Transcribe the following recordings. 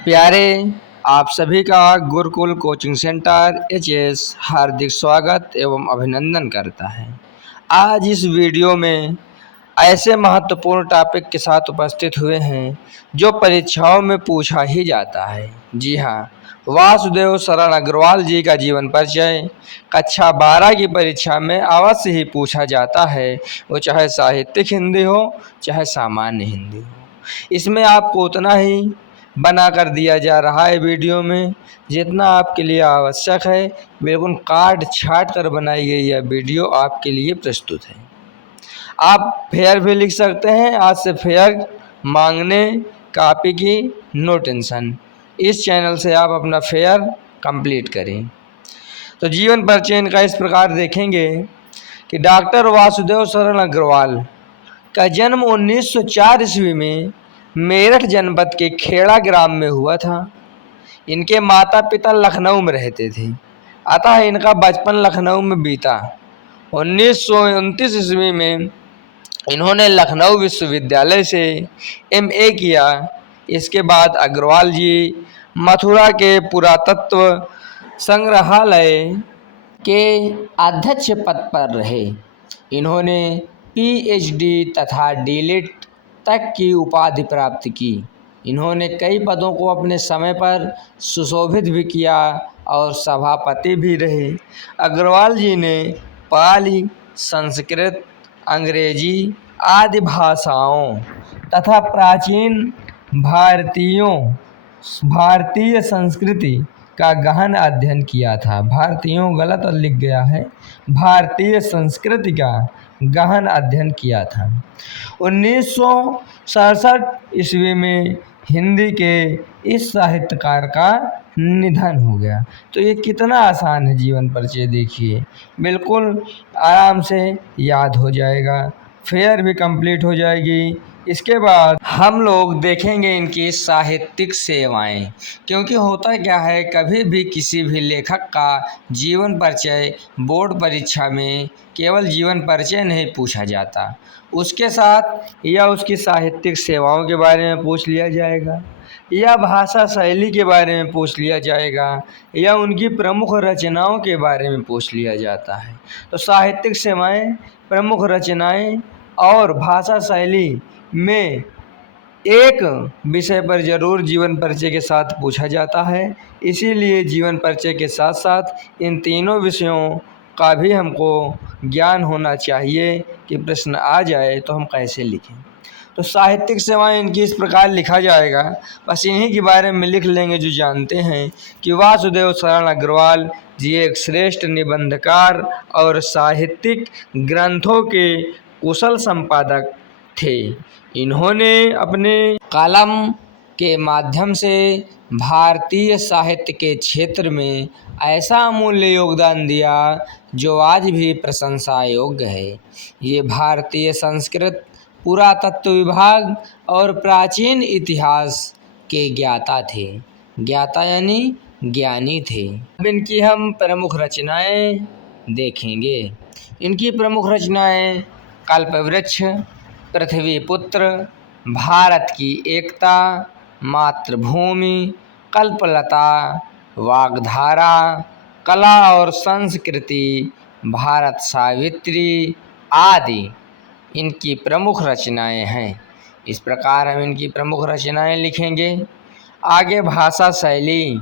प्यारे, आप सभी का गुरुकुल कोचिंग सेंटर एचएस हार्दिक स्वागत एवं अभिनंदन करता है। आज इस वीडियो में ऐसे महत्वपूर्ण टॉपिक के साथ उपस्थित हुए हैं जो परीक्षाओं में पूछा ही जाता है। जी हाँ, वासुदेव शरण अग्रवाल जी का जीवन परिचय कक्षा 12 की परीक्षा में अवश्य ही पूछा जाता है, वो चाहे साहित्यिक हिंदी हो चाहे सामान्य हिंदी हो। इसमें आपको उतना ही बना कर दिया जा रहा है वीडियो में जितना आपके लिए आवश्यक है। बिल्कुल काट छाट कर बनाई गई यह वीडियो आपके लिए प्रस्तुत है। आप फेयर भी लिख सकते हैं। आज से फेयर मांगने कॉपी की नो टेंशन। इस चैनल से आप अपना फेयर कंप्लीट करें। तो जीवन परिचय इनका इस प्रकार देखेंगे कि डॉक्टर वासुदेव शरण अग्रवाल का जन्म 1904 ईस्वी में मेरठ जनपद के खेड़ा ग्राम में हुआ था। इनके माता पिता लखनऊ में रहते थे, अतः इनका बचपन लखनऊ में बीता। 1929 ईस्वी में इन्होंने लखनऊ विश्वविद्यालय से एमए किया। इसके बाद अग्रवाल जी मथुरा के पुरातत्व संग्रहालय के अध्यक्ष पद पर रहे। इन्होंने पीएचडी तथा डीलिट तक की उपाधि प्राप्त की। इन्होंने कई पदों को अपने समय पर सुशोभित भी किया और सभापति भी रहे। अग्रवाल जी ने पाली, संस्कृत, अंग्रेजी आदि भाषाओं तथा प्राचीन भारतीय संस्कृति का गहन अध्ययन किया था। भारतीयों गलत लिख गया है, भारतीय संस्कृति का गहन अध्ययन किया था। 1967 ईस्वी में हिंदी के इस साहित्यकार का निधन हो गया। तो ये कितना आसान है जीवन परिचय, देखिए बिल्कुल आराम से याद हो जाएगा, फेयर भी कंप्लीट हो जाएगी। इसके बाद हम लोग देखेंगे इनकी साहित्यिक सेवाएं, क्योंकि होता क्या है, कभी भी किसी भी लेखक का जीवन परिचय बोर्ड परीक्षा में केवल जीवन परिचय नहीं पूछा जाता, उसके साथ या उसकी साहित्यिक सेवाओं के बारे में पूछ लिया जाएगा, या भाषा शैली के बारे में पूछ लिया जाएगा, या उनकी प्रमुख रचनाओं के बारे में पूछ लिया जाता है। तो साहित्यिक सेवाएं, प्रमुख रचनाएं और भाषा शैली में एक विषय पर जरूर जीवन परिचय के साथ पूछा जाता है। इसीलिए जीवन परिचय के साथ साथ इन तीनों विषयों का भी हमको ज्ञान होना चाहिए कि प्रश्न आ जाए तो हम कैसे लिखें। तो साहित्यिक सेवाएं इनकी इस प्रकार लिखा जाएगा, बस इन्हीं के बारे में लिख लेंगे जो जानते हैं कि वासुदेव शरण अग्रवाल जी एक श्रेष्ठ निबंधकार और साहित्यिक ग्रंथों के कुशल संपादक थे। इन्होंने अपने कलम के माध्यम से भारतीय साहित्य के क्षेत्र में ऐसा अमूल्य योगदान दिया जो आज भी प्रशंसा योग्य है। ये भारतीय संस्कृत, पुरातत्व विभाग और प्राचीन इतिहास के ज्ञाता थे। ज्ञाता यानी ज्ञानी थे। अब इनकी हम प्रमुख रचनाएं देखेंगे। इनकी प्रमुख रचनाएं कल्पवृक्ष, पृथ्वी पुत्र, भारत की एकता, मातृभूमि, कल्पलता, वाग्धारा, कला और संस्कृति, भारत सावित्री आदि इनकी प्रमुख रचनाएं हैं। इस प्रकार हम इनकी प्रमुख रचनाएं लिखेंगे। आगे भाषा शैली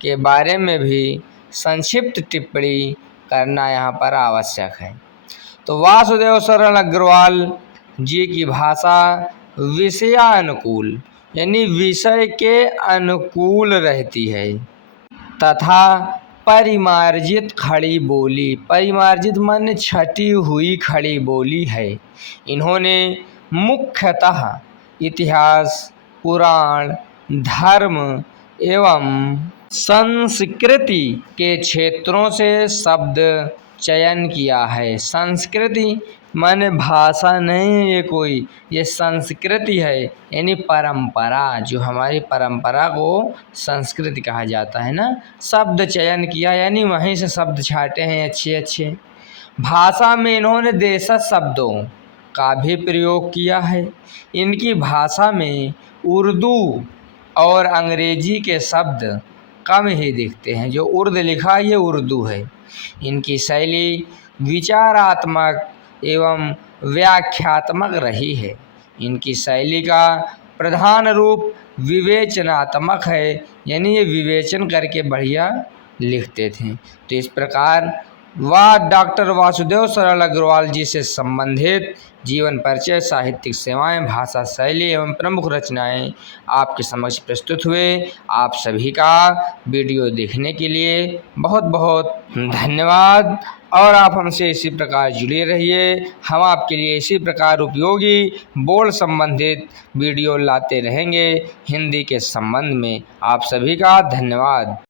के बारे में भी संक्षिप्त टिप्पणी करना यहाँ पर आवश्यक है। तो वासुदेव शरण अग्रवाल जी की भाषा विषयानुकूल यानी विषय के अनुकूल रहती है तथा परिमार्जित खड़ी बोली, परिमार्जित माने छटी हुई खड़ी बोली है। इन्होंने मुख्यतः इतिहास, पुराण, धर्म एवं संस्कृति के क्षेत्रों से शब्द चयन किया है। संस्कृति माने भाषा नहीं है ये कोई, ये संस्कृति है यानी परंपरा। जो हमारी परंपरा को संस्कृति कहा जाता है ना। शब्द चयन किया यानी वहीं से शब्द छाटे हैं अच्छे अच्छे। भाषा में इन्होंने देशज शब्दों का भी प्रयोग किया है। इनकी भाषा में उर्दू और अंग्रेजी के शब्द कम ही दिखते हैं। जो उर्दू लिखा है ये उर्दू है। इनकी शैली विचारात्मक एवं व्याख्यात्मक रही है। इनकी शैली का प्रधान रूप विवेचनात्मक है, यानी ये विवेचन करके बढ़िया लिखते थे। तो इस प्रकार डॉक्टर वासुदेव सरल अग्रवाल जी से संबंधित जीवन परिचय, साहित्यिक सेवाएं, भाषा शैली एवं प्रमुख रचनाएं आपके समक्ष प्रस्तुत हुए। आप सभी का वीडियो देखने के लिए बहुत बहुत धन्यवाद और आप हमसे इसी प्रकार जुड़े रहिए। हम आपके लिए इसी प्रकार उपयोगी बोर्ड संबंधित वीडियो लाते रहेंगे हिंदी के संबंध में। आप सभी का धन्यवाद।